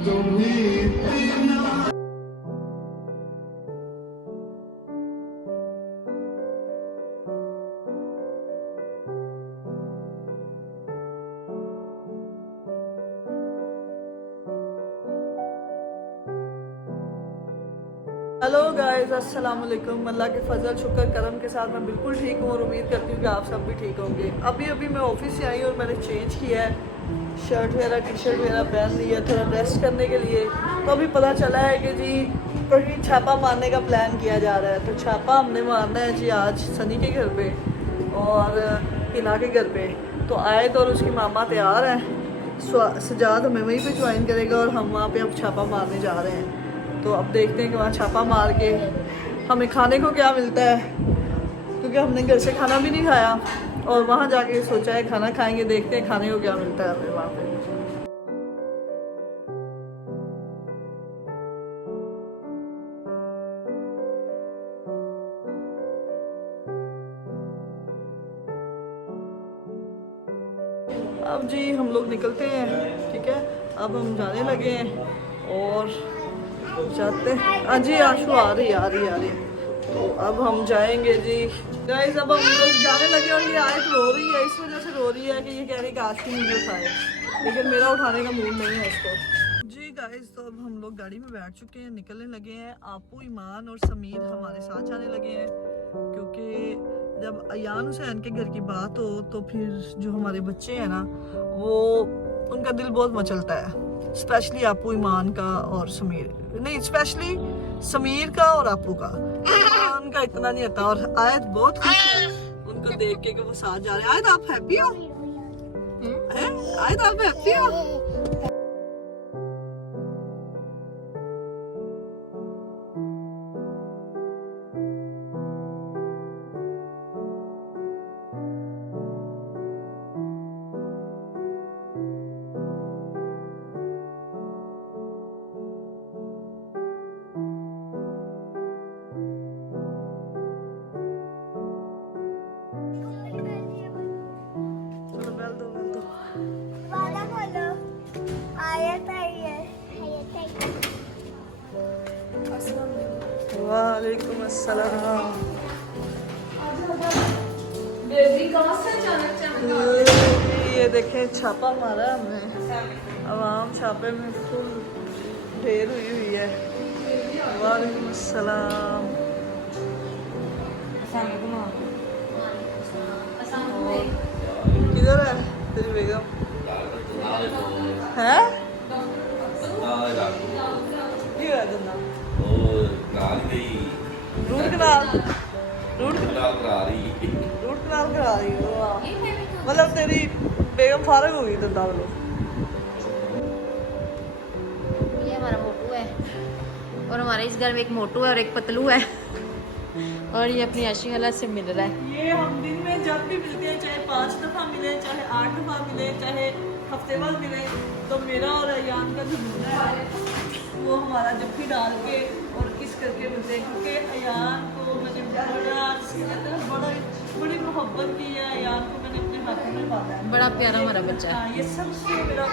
Hello guys, अस्सलाम वालेकुम। अल्लाह के फजल शुक्र करम के साथ मैं बिल्कुल ठीक हूँ और उम्मीद करती हूँ कि आप सब भी ठीक होंगे। अभी मैं ऑफिस से आई और मैंने चेंज किया है, शर्ट वगैरह टी शर्ट वगैरह पहन ली है थोड़ा रेस्ट करने के लिए। तो अभी पता चला है कि जी कहीं छापा मारने का प्लान किया जा रहा है। तो छापा हमने मारना है जी आज सनी के घर पे और हिना के घर पे। तो आयत और उसकी मामा तैयार हैं, सजाद हमें वहीं पे ज्वाइन करेगा और हम वहाँ पे अब छापा मारने जा रहे हैं। तो अब देखते हैं कि वहाँ छापा मार के हमें खाने को क्या मिलता है, क्योंकि हमने घर से खाना भी नहीं खाया और वहाँ जाके सोचा है खाना खाएंगे। देखते हैं खाने को क्या मिलता है हमें वहाँ पे। अब जी हम लोग निकलते हैं, ठीक है। अब हम जाने लगे हैं और जाते हैं। हाँ जी आशु आ रही है। तो अब हम जाएंगे जी गाइस। अब हम लोग जाने लगे और ये आयत रो रही है, इस वजह से रो रही है कि ये कह रही है कि आशु मुझे उठाए, लेकिन मेरा उठाने का मूड नहीं है उसको। जी गाइस, तो अब हम लोग गाड़ी में बैठ चुके हैं, निकलने लगे हैं। आपू, ईमान और समीर हमारे साथ जाने लगे हैं, क्योंकि जब अयान हुसैन के घर की बात हो तो फिर जो हमारे बच्चे हैं ना, वो उनका दिल बहुत मचलता है। स्पेशली आपू, ईमान का और समीर, नहीं स्पेशली समीर का और आपू का। ईमान का इतना नहीं आता। और आयत बहुत खुश है उनको देख के कि वो साथ जा रहे हैं। आयत आप हैप्पी हो? आयत आप हैप्पी हो? वालेकुम अस्सलाम। ये देखें छापा मारा है हमने, आवाम छापे में फुल ढेर हुई है। वालेकुम अस्सलाम। किधर है तेरी बेगम? है की होया दंदा? रूट कनाल करा रही हो। मतलब तेरी बेगम फारग हो गई दंदा वालों। ये हमारा मोटू है और हमारे इस घर में एक मोटू है और एक पतलू है और ये अपनी आशी वाला से मिल रहा है। ये हम दिन में जब भी मिलते हैं, चाहे 5 दफ़ा मिले, चाहे 8 दफ़ा मिले, चाहे हफ्ते बाद मिले, तो मेरा और अयान का जो मुद्दा है वो हमारा जफ्फी डाल के और किस करके मिलते हैं, क्योंकि अयान को मैंने बड़ी मोहब्बत की है। अयान को मैंने अपने हाथों में पाला है। बड़ा प्यारा हमारा बच्चा है। हाँ, ये सबसे मेरा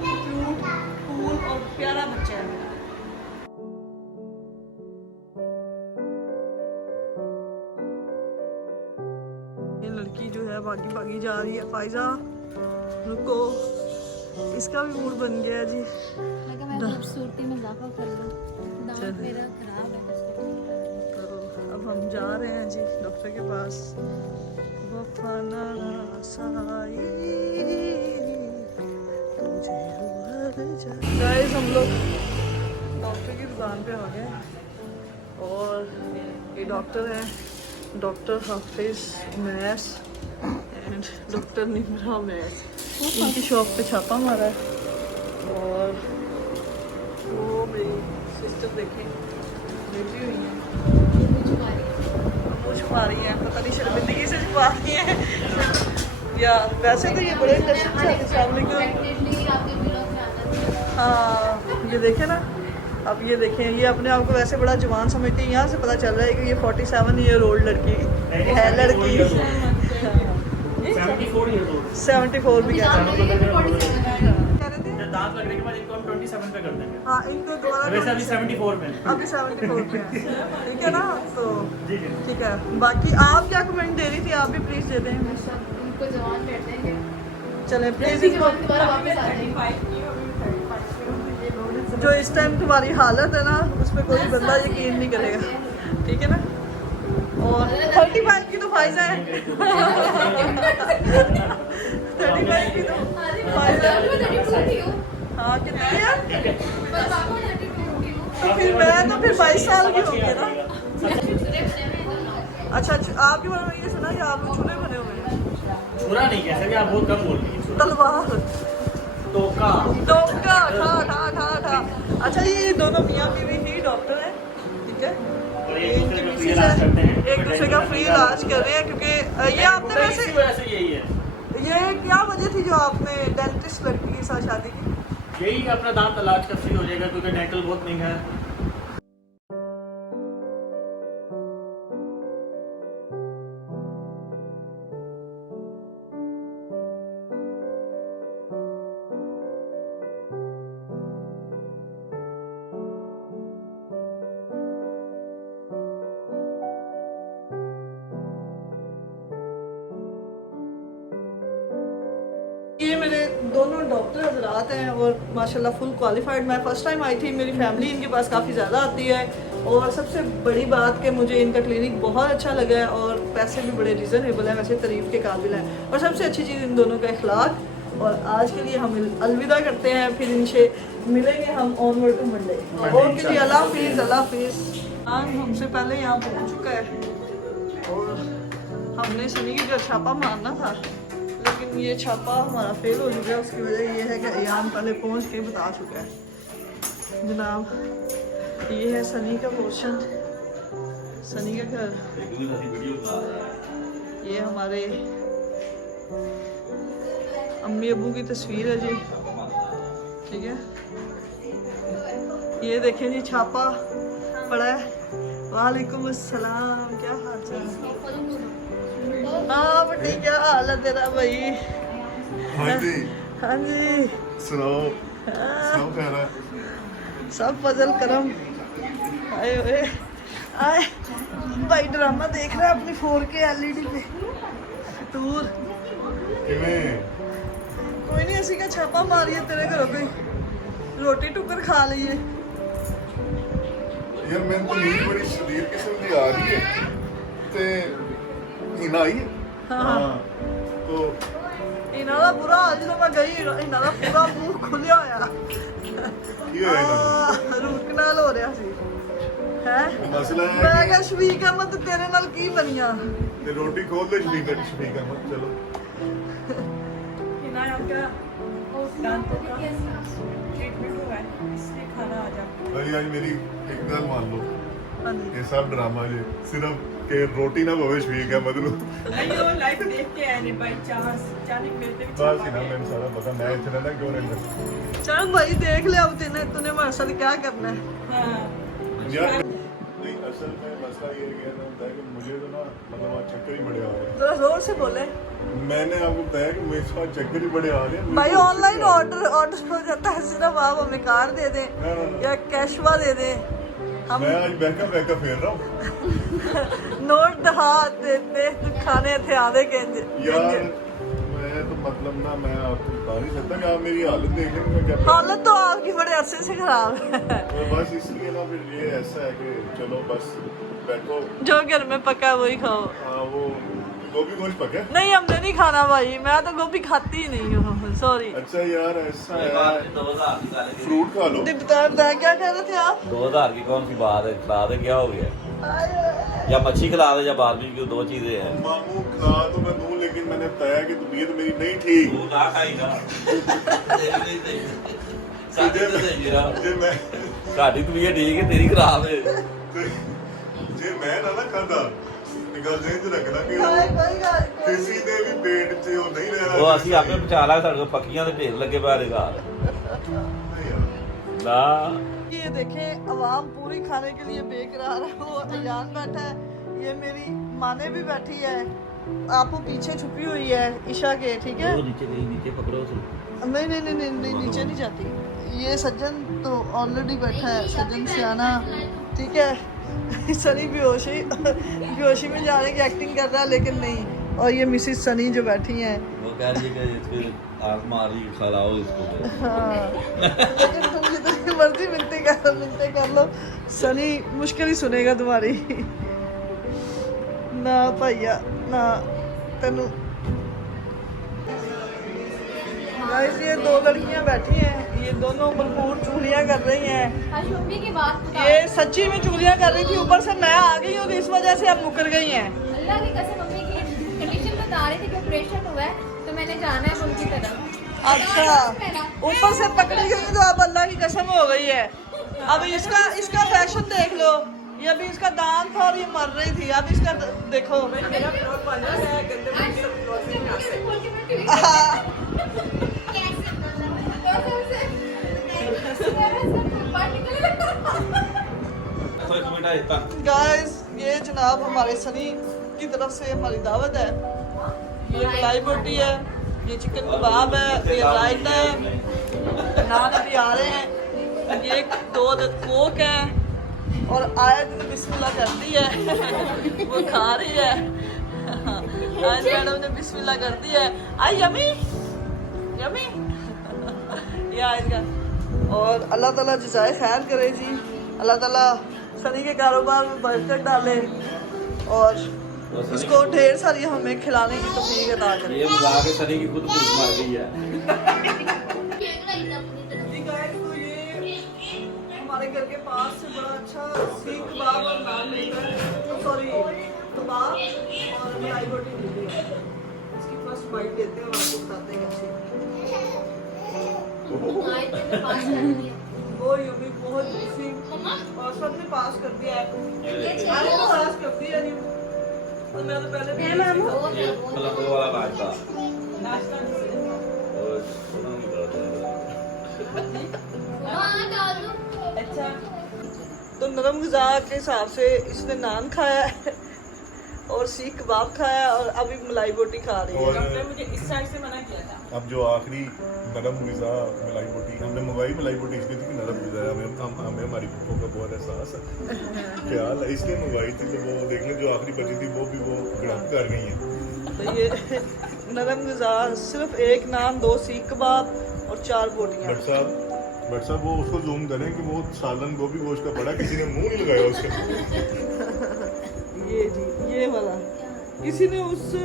क्यूट, कूल और प्यारा बच्चा है मेरा। ये लड़की जो है भागी जा रही है। फायजा रुको, इसका भी मूड बन गया है जी। मैं खूबसूरती में इजाफा कर लूं, दांत मेरा खराब है। तो अब हम जा रहे हैं जी डॉक्टर के पास। वफाना गाइस, हम लोग डॉक्टर की दुकान पे आ गए और ये डॉक्टर हैं, doctor Hafiz Mais and doctor Nimra Mais. इनकी शॉप पे छापा मारा है और वो मेरी सिस्टर देखें बैठी हुई है, मुझ छुपा रही है, पता नहीं शर्मिंदगी से छुपा रही है या वैसे तो ये बड़े इंटरेस्टिंग से हाँ, ये देखें ना। अब ये देखें, ये अपने आप को वैसे बड़ा जवान समझती है। यहाँ से पता चल रहा है कि ये 47 ईयर ओल्ड लड़की है। लड़की 74 भी कहते हैं। दांत लगने के बाद इनको हम 77 पे कर देंगे। हाँ इनको दोबारा वैसे अभी 74 में। अभी 74 पे है, ठीक है ना? तो जी जी। ठीक है, बाकी आप क्या कमेंट दे रही थी, आप भी प्लीज दे दें हमेशा। उनको जवान कर देंगे, चले प्लीज जल्दी इनको, जवान दोबारा वापस आ जाएंगे। जो इस टाइम तुम्हारी हालत है ना उस पर कोई बंदा यकीन नहीं करेगा, ठीक है ना? और 35 की तो फायदा है 35 की तो फायदा है। हाँ कितनी है? तो फिर मैं तो फिर 22 साल की होंगी ना। अच्छा आपके बारे में ये सुना कि आप लोग छुरे बने हुए हैं। छुरा नहीं कह सकते, आप बहुत कम बोल रही हैं। तलवार टोका। डॉक्टर था। अच्छा ये दोनों मियाँ बीवी ही डॉक्टर हैं, ठीक है? और ये एक इनके दूसरे का मिसेज फ्री इलाज करते है, हैं। एक दूसरे का फ्री इलाज कर रहे हैं क्योंकि ये आपने वैसे इसी वजह से यही है, ये क्या वजह थी जो आपने डेंटिस्ट लड़की के साथ शादी की? यही अपना दांत इलाज का फ्री हो जाएगा क्योंकि डेंटल बहुत महंगा है। ये मेरे दोनों डॉक्टर हजरात हैं और माशाल्लाह फुल क्वालिफाइड। मैं फ़र्स्ट टाइम आई थी, मेरी फैमिली इनके पास काफ़ी ज़्यादा आती है और सबसे बड़ी बात कि मुझे इनका क्लिनिक बहुत अच्छा लगा है और पैसे भी बड़े रीज़नेबल हैं, वैसे तारीफ़ के काबिल हैं। और सबसे अच्छी चीज़ इन दोनों का इखलाक। और आज के लिए हम अलविदा करते हैं, फिर इनसे मिलेंगे हम ऑनवर्ड टू मंडे। ओके जी, अल्लाह हाफिज़, अल्लाह हाफिज़। हमसे पहले यहाँ पहुँच चुका है और हमने सनी की जो छापा मारना था लेकिन ये छापा हमारा फेल हो चुका है। उसकी वजह ये है कि अयान पहले पहुंच के बता चुका है। जनाब ये है सनी का पोर्शन, सनी का घर। ये हमारे अम्मी अब्बू की तस्वीर है जी, ठीक है? ये देखें जी छापा पड़ा है। वालेकुम अस्सलाम, क्या हाल चाल? हाँ बटी क्या हाल है तेरा भाई? हाँ जी, हाँ जी, सुनाओ। हाँ, सुनाओ क्या रहा है? सब फजल करम। आए हुए आए भाई ड्रामा देख रहा है अपनी 4K LED पे टूर। किवें? कोई नहीं, ऐसी का छापा मारिए तेरे घरों पे, रोटी टुकर खा लीए। यार मैंने तो नींद बड़ी शरीर किस्म की आ रही है ते हीना आई है। हाँ। तो इन्हां दा बुरा हाल जो मैं गई, इन्हां दा पूरा मुंह खुलिया होया। की होया इन्हां रूट कनाल हो रहा सी है। ਨੂੰ? मसला है मैं क्या शफीक अहमद तेरे नाल की बनिया? कि रोटी खोल दे शफीक अहमद, चलो। दांतों का ट्रीटमेंट हुआ है इसलिए खाना आ जा। भाई आज मेरी एक गल मान लो, हाँ जी। ये सब ड्रामा जे सिर्फ के रोटी ना पवे शफीक अहमद ਨੂੰ। नहीं वो लाइव देख के आए ने बाई चांस जाने मिलते भी बस ही ना मैंने सारा पता, मैं इतना ना क्यों रहता चल भाई देख ले अब तूने हमारे साथ क्या करना है। हाँ यार। नहीं असल में मसला ये कहना होता है कि मुझे तो ना मतलब आज चक्कर ही बड़े आ रहे हैं। जरा जोर से बोले मैंने आपको बताया कि मेरे पास चक्कर ही बड़े आ रहे हैं। भाई। ऑनलाइन ऑर्डर हो जाता है, सिर्फ आप हमें कार्ड दे दें या कैशवा दे दें, हम मैं आज बैका फेर रहा हूँ नोट दहा देते खाने थे आधे के यार। मैं तो मतलब ना मैं आपको बता नहीं सकता कि आप मेरी हालत देख लेंगे मैं क्या हालत तो आपकी बड़े अरसे से खराब है। तो बस इसलिए ना फिर ये ऐसा है कि चलो बस बैठो। जो घर में पका है वही खाओ। हाँ वो गोभी गोश्त पका है? नहीं हमने नहीं खाना भाई, मैं तो गोभी खाती ही नहीं हूँ, सॉरी। अच्छा यार ऐसा है, फ्रूट खा लो। बता क्या कह रहे थे आप? 2000 की कौन सी बात है, खिला दे, क्या हो गया? या मच्छी खिला दे या बारबेक्यू, दो चीजें हैं। मामू खा तो मैं दूं लेकिन मैंने बताया कि तबीयत मेरी नहीं ठीक। तू ना खाएगा जे मैं साडी तबीयत ठीक है, तेरी खराब है। जे मैं ना खादा निकल जाए तो रखना कि किसी ਦੇ ਵੀ ਪੇਟ 'ਚ ਉਹ ਨਹੀਂ ਰਹਿਣਾ। ਉਹ ਅਸੀਂ ਆਪੇ ਪਹੁੰਚਾ ਲਾਂਗੇ, ਸਾਡੇ ਕੋਲ ਪੱਕੀਆਂ ਦੇ ਢੇਰ ਲੱਗੇ ਪਏ ਨੇ ਘਰ। ਨਾ ये देखें अवाम पूरी खाने के लिए बेकरार है। वो अयान बैठा है, ये मेरी माने भी बैठी है, आपको पीछे छुपी हुई है ईशा के, ठीक है? नीचे नहीं, नीचे पकड़ो उसे। नहीं नीचे नहीं जाती। ये सज्जन तो ऑलरेडी बैठा है, सज्जन सियाना, ठीक है। सनी बेहोशी में जाने की एक्टिंग कर रहा है लेकिन नहीं। और ये मिसिस सनी जो बैठी हैं, वो कह रही है कि इसको आग मारी खिलाओ इसको। हाँ लेकिन तुम जितनी मर्जी मिलते कर लो, सनी मुश्किल ही सुनेगा तुम्हारी। ना भैया ना तेनू। गाइस ये दो लड़कियां बैठी हैं, ये दोनों भरपूर चूलियां कर रही हैं। मम्मी की बात ये सच्ची में चूलियां कर रही थी, ऊपर से मैं आ गई हूँ तो इस वजह से अब मुकर गई हैं। अल्लाह की कसम मम्मी की कंडीशन बता रही थी कि ऑपरेशन हुआ है तो मैंने जाना है उनकी तरफ। अच्छा ऊपर से पकड़ी गई तो अब अल्लाह की कसम हो गई है। अब इसका फैशन देख लो, ये अभी इसका दांत था और ये मर रही थी, अब इसका देखो। मेरा ब्लॉग बना है गंदे मुंह से ब्लॉग नहीं आ सकते। गाइस ये जनाब हमारे सनी की तरफ से हमारी दावत है। ये मलाई बोटी है, ये चिकन कबाब है, ये रायता है, नान अभी आ रहे हैं, ये 2 कोक है और आयत ने बिस्मिल्लाह कर दी है। वो खा रही है। आयत मैडम ने बिस्मिल्लाह कर दी है। आई यमी यमी ये आयत का। और अल्लाह ताला जज़ाए खैर करे जी, अल्लाह ताला सनी के कारोबार में बरकत डाले और इसको ढेर सारी हमें खिलाने की तौफीक अता करे। ये मजाक है, सनी की खुद मर गई है। जी गाइस तो ये हमारे घर के पास से बड़ा अच्छा सीख कबाब और नान मिलता है, सॉरी कबाब और मलाई रोटी मिलती है। इसकी फर्स्ट बाइट लेते हैं और आपको बताते हैं कैसी। वो यम्मी बहुत टेस्टी और सबने पास कर दिया है। मैंने तो पास कर दिया नहीं, और मैं तो पहले भी ये पलंग वाला नाश्ता नाश्ता नहीं और सुना नहीं पड़ा। अच्छा तो नरम ग़िज़ा के हिसाब से इसने नान खाया है और सीख कबाब खाया है और अभी मलाई बोटी खा रही है। डॉक्टर ने मुझे इस साइड से मना किया था। अब जो आखिरी नरम ग़िज़ा मलाई बोटी हमने मंगवाई, मलाई बोटी इसलिए थी कि नरम ग़िज़ा है, हमें हमारी पप्पो का बहुत एहसास है, ख्याल है, इसलिए मंगवाई थी। तो वो देख लें जो आखिरी बची थी वो भी वो गड़प कर गई हैं। तो ये नरम ग़िज़ा सिर्फ 1 नान, 2 सीख कबाब और 4 बोटियाँ। भट्ट साहब वो उसको जूम करें कि वो सालन गोभी गोश्त का बड़ा किसी ने मुंह नहीं लगाया उसके। ये जी ये वाला किसी ने उससे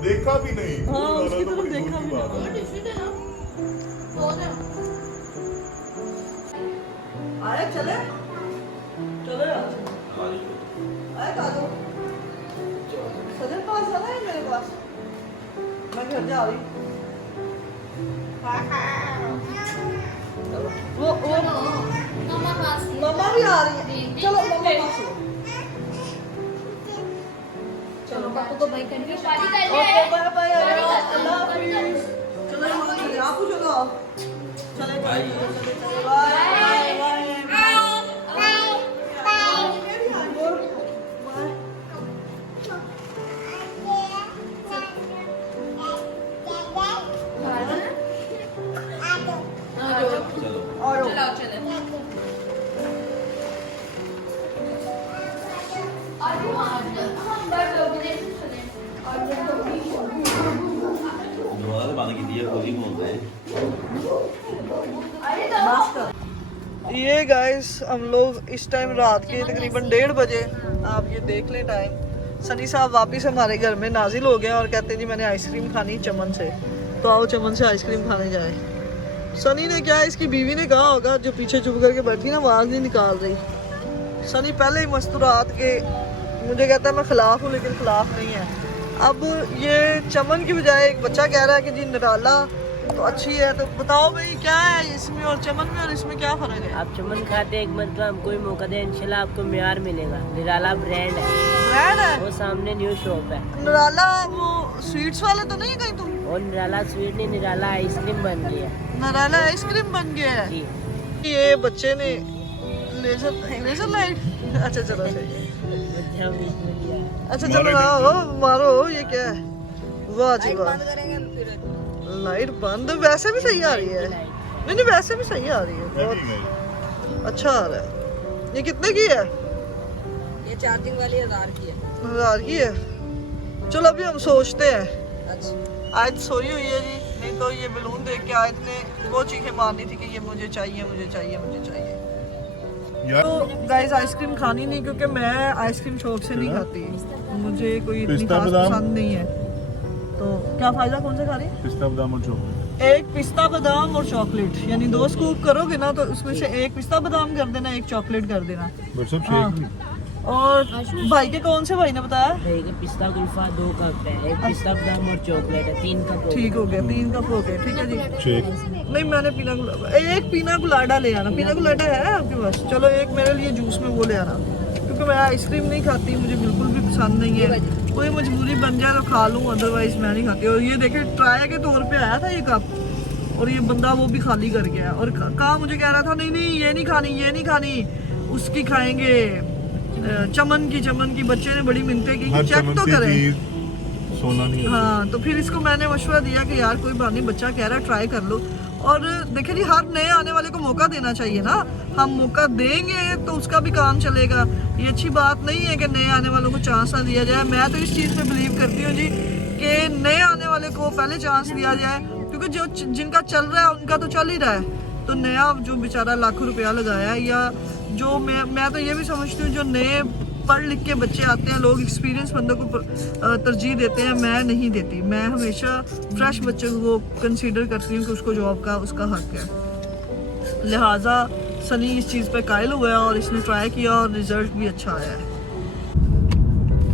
देखा भी नहीं। हाँ, वो उसकी तो तरफ बड़ी देखा दूर की भी बात है। आया चले चलो यार आया आ जाओ। सदर पास आना है मेरे पास, मैं घर जा रही हूँ। वो मम्मा भी आ रही है, चलो मम्मा पास लो। चलो पापा को बाय करके ओके बाय बाय अल्लाह हाफिज। चलो आप चलो चले बाय बाय बाय। ये गाइस हम लोग इस टाइम रात के तकरीबन 1:30 बजे, आप ये देख लें टाइम, सनी साहब वापस हमारे घर में नाजिल हो गए और कहते हैं जी मैंने आइसक्रीम खानी चमन से, तो आओ चमन से आइसक्रीम खाने जाए। सनी ने क्या इसकी बीवी ने कहा होगा, जो पीछे चुप करके बैठी ना आवाज़ नहीं निकाल रही। सनी पहले ही मस्तूरात के मुझे कहता है मैं खिलाफ हूँ, लेकिन खिलाफ नहीं है। अब ये चमन की बजाय एक बच्चा कह रहा है कि जी निराला तो अच्छी है, तो बताओ भाई क्या है इसमें और चमन में और इसमें क्या फ़र्क है? आप चमन खाते हैं एक मतलब हमको ही मौका दे, इंशाल्लाह आपको म्यार मिलेगा। निराला ब्रांड है, ब्रांड है वो सामने न्यू शॉप है। निराला वो स्वीट्स वाले तो नहीं कहीं तुम? और निराला स्वीट नहीं, निराला आइसक्रीम बन गई है निराला आइसक्रीम बन गया है जी। ये बच्चे ने लेजर लाइट, अच्छा चलो सही, अच्छा चलो आओ मारो। ये क्या है? वाह जी वाह, लाइट बंद, वैसे भी सही आ रही है। नहीं नहीं वैसे भी सही आ रही है, बहुत अच्छा आ रहा है। ये कितने की है? ये चार्जिंग वाली 1000 की है। 1000 की है। चलो अभी हम सोचते हैं। अच्छा आज सोई हुई है जी, नहीं तो ये बलून देख के आयत ने वो चीखें मारनी थी कि ये मुझे चाहिए मुझे चाहिए मुझे चाहिए। यार तो गाइस आइसक्रीम खानी नहीं, क्योंकि मैं आइसक्रीम शौक से नहीं खाती, मुझे कोई इतनी पिस्ता खास बादाम? पसंद नहीं है। तो क्या फायदा, कौन सा खा रही है? पिस्ता बादाम और चॉकलेट। एक पिस्ता बादाम और चॉकलेट, यानी 2 स्कूप करोगे ना तो उसमें से एक पिस्ता बादाम कर देना, एक चॉकलेट कर देना। बट सब हाँ। शेक और भाई के कौन से भाई ने बताया? एक पिस्ता कुल्फा 2 कप है, एक पिस्ता बादाम और चॉकलेट है 3 कप। ठीक हो गया, 3 कप हो गए, ठीक है जी। शेक। नहीं मैंने पीना गुलाबा, एक पीना गुलाडा ले आना। पीना गुलाडा है आपके पास? चलो एक मेरे लिए जूस में वो ले आना, क्योंकि मैं आइसक्रीम नहीं खाती, मुझे बिल्कुल भी पसंद नहीं है। कोई मजबूरी बन जाए तो खा लूँ, अदरवाइज मैं नहीं खाती। और ये देखे ट्राई के तौर पे आया था ये कप, और ये बंदा वो भी खाली कर गया। और कहा मुझे कह रहा था नहीं नहीं ये नहीं खानी ये नहीं खानी, उसकी खाएंगे चमन की बच्चे ने बड़ी मिन्नतें की कि चेक तो करें। सोना नहीं है। हाँ तो फिर इसको मैंने मशवरा दिया कि यार कोई बात नहीं, बच्चा कह रहा है ट्राई कर लो। और देखिए जी हर नए आने वाले को मौका देना चाहिए ना, हम मौका देंगे तो उसका भी काम चलेगा। ये अच्छी बात नहीं है कि नए आने वालों को चांस ना दिया जाए। मैं तो इस चीज़ पे बिलीव करती हूँ जी कि नए आने वाले को पहले चांस दिया जाए, क्योंकि जो जिनका चल रहा है उनका तो चल ही रहा है। तो नया जो बेचारा लाखों रुपया लगाया है, या जो मैं तो ये भी समझती हूँ जो नए पढ़ लिख के बच्चे आते हैं, लोग एक्सपीरियंस बंदों को तरजीह देते हैं, मैं नहीं देती। मैं हमेशा फ्रेश बच्चे को कंसीडर करती हूँ कि उसको जॉब का उसका हक है। लिहाजा सनी इस चीज़ पे कायल हुआ है और इसने ट्राई किया और रिजल्ट भी अच्छा आया है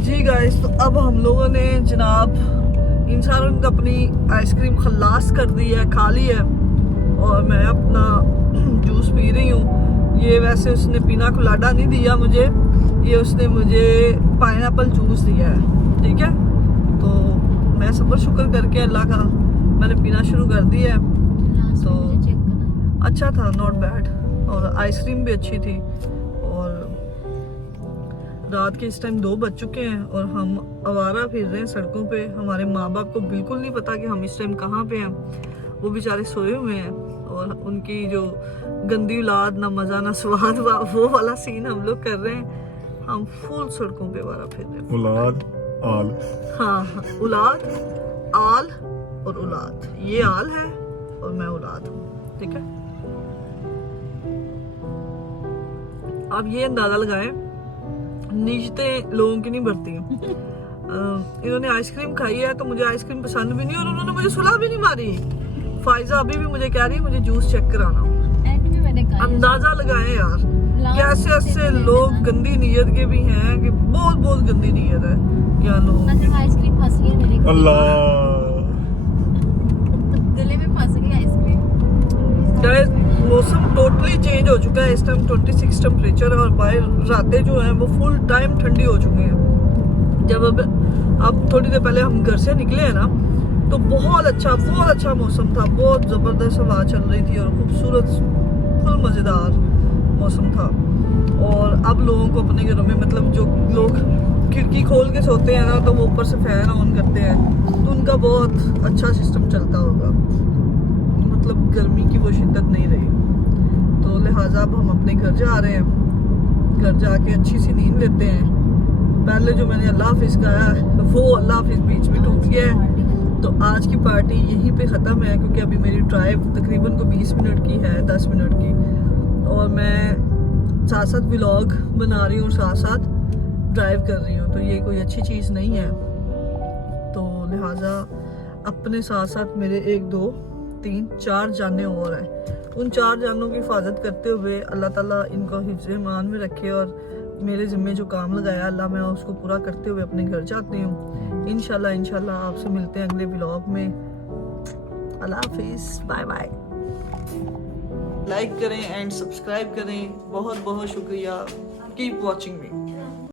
जी गाइस। तो अब हम लोगों ने जनाब इन सारों ने अपनी आइसक्रीम खल्लास कर दी है, खा ली है, और मैं अपना जूस पी रही हूँ। ये वैसे उसने पीना कोलाडा नहीं दिया मुझे, ये उसने मुझे पाइनएप्पल जूस दिया है, ठीक है। तो मैं सब्र शुक्र करके अल्लाह का मैंने पीना शुरू कर दिया है। तो अच्छा था, नॉट बैड, और आइसक्रीम भी अच्छी थी। और रात के इस टाइम 2 बज चुके हैं और हम आवारा फिर रहे हैं सड़कों पे। हमारे माँ बाप को बिल्कुल नहीं पता कि हम इस टाइम कहाँ पे हैं, वो बेचारे सोए हुए हैं। और उनकी जो गंदी औलाद, ना मज़ा ना स्वाद, वो वाला सीन हम लोग कर रहे हैं। हम फुल सड़कों पे आवारा फिर रहे हैं। औलाद आल। हाँ औलाद आल और औलाद, ये आल है और मैं औलाद हूँ, ठीक है। आप ये अंदाजा लगाएं, नीचते लोगों की नहीं बढ़ती। इन्होंने आइसक्रीम खाई है तो मुझे आइसक्रीम पसंद भी नहीं, और उन्होंने मुझे सुलह भी नहीं मारी। फाइजा अभी भी मुझे कह रही है मुझे जूस चेक कराना। अंदाजा लगाएं यार, कैसे ऐसे लोग गंदी नीयत के भी हैं कि बहुत बहुत गंदी नीयत है क्या लोग। आइसक्रीम फंस गई है मेरे अल्लाह। गले में फंस गई आइसक्रीम। गाइस मौसम टोटली चेंज हो चुका है, इस टाइम 26 टेम्परेचर है, और बाहर रातें जो हैं वो फुल टाइम ठंडी हो चुकी हैं। जब अब थोड़ी देर पहले हम घर से निकले हैं ना, तो बहुत अच्छा मौसम था, बहुत ज़बरदस्त हवा चल रही थी और खूबसूरत फुल मज़ेदार मौसम था। और अब लोगों को अपने घरों में, मतलब जो लोग खिड़की खोल के सोते हैं ना, तो वो ऊपर से फ़ैन ऑन करते हैं, तो उनका बहुत अच्छा सिस्टम चलता होगा, मतलब गर्मी की वो शिद्दत नहीं रही। तो लिहाजा अब हम अपने घर जा रहे हैं, घर जाके अच्छी सी नींद लेते हैं। पहले जो मैंने अल्लाह हाफिज़ कहा है वो अल्लाह हाफिज़ बीच में टूट गया है। तो आज की पार्टी यहीं पे ख़त्म है, क्योंकि अभी मेरी ड्राइव तकरीबन को 20 मिनट की है, 10 मिनट की, और मैं साथ साथ व्लॉग बना रही हूँ और साथ साथ ड्राइव कर रही हूँ, तो ये कोई अच्छी चीज़ नहीं है। तो लिहाजा अपने साथ साथ मेरे 1 2 3 4 जानें और हैं। उन 4 जानों की हिफाजत करते हुए अल्लाह ताला इनको हिफ्ज़ ईमान में रखे, और मेरे ज़िम्मे जो काम लगाया अल्लाह, मैं उसको पूरा करते हुए अपने घर जाती हूँ। इंशाल्लाह आपसे मिलते हैं अगले व्लॉग में। अल्लाह हाफिज़, बाय बाय। लाइक करें एंड सब्सक्राइब करें, बहुत बहुत शुक्रिया। कीप वॉचिंग मी।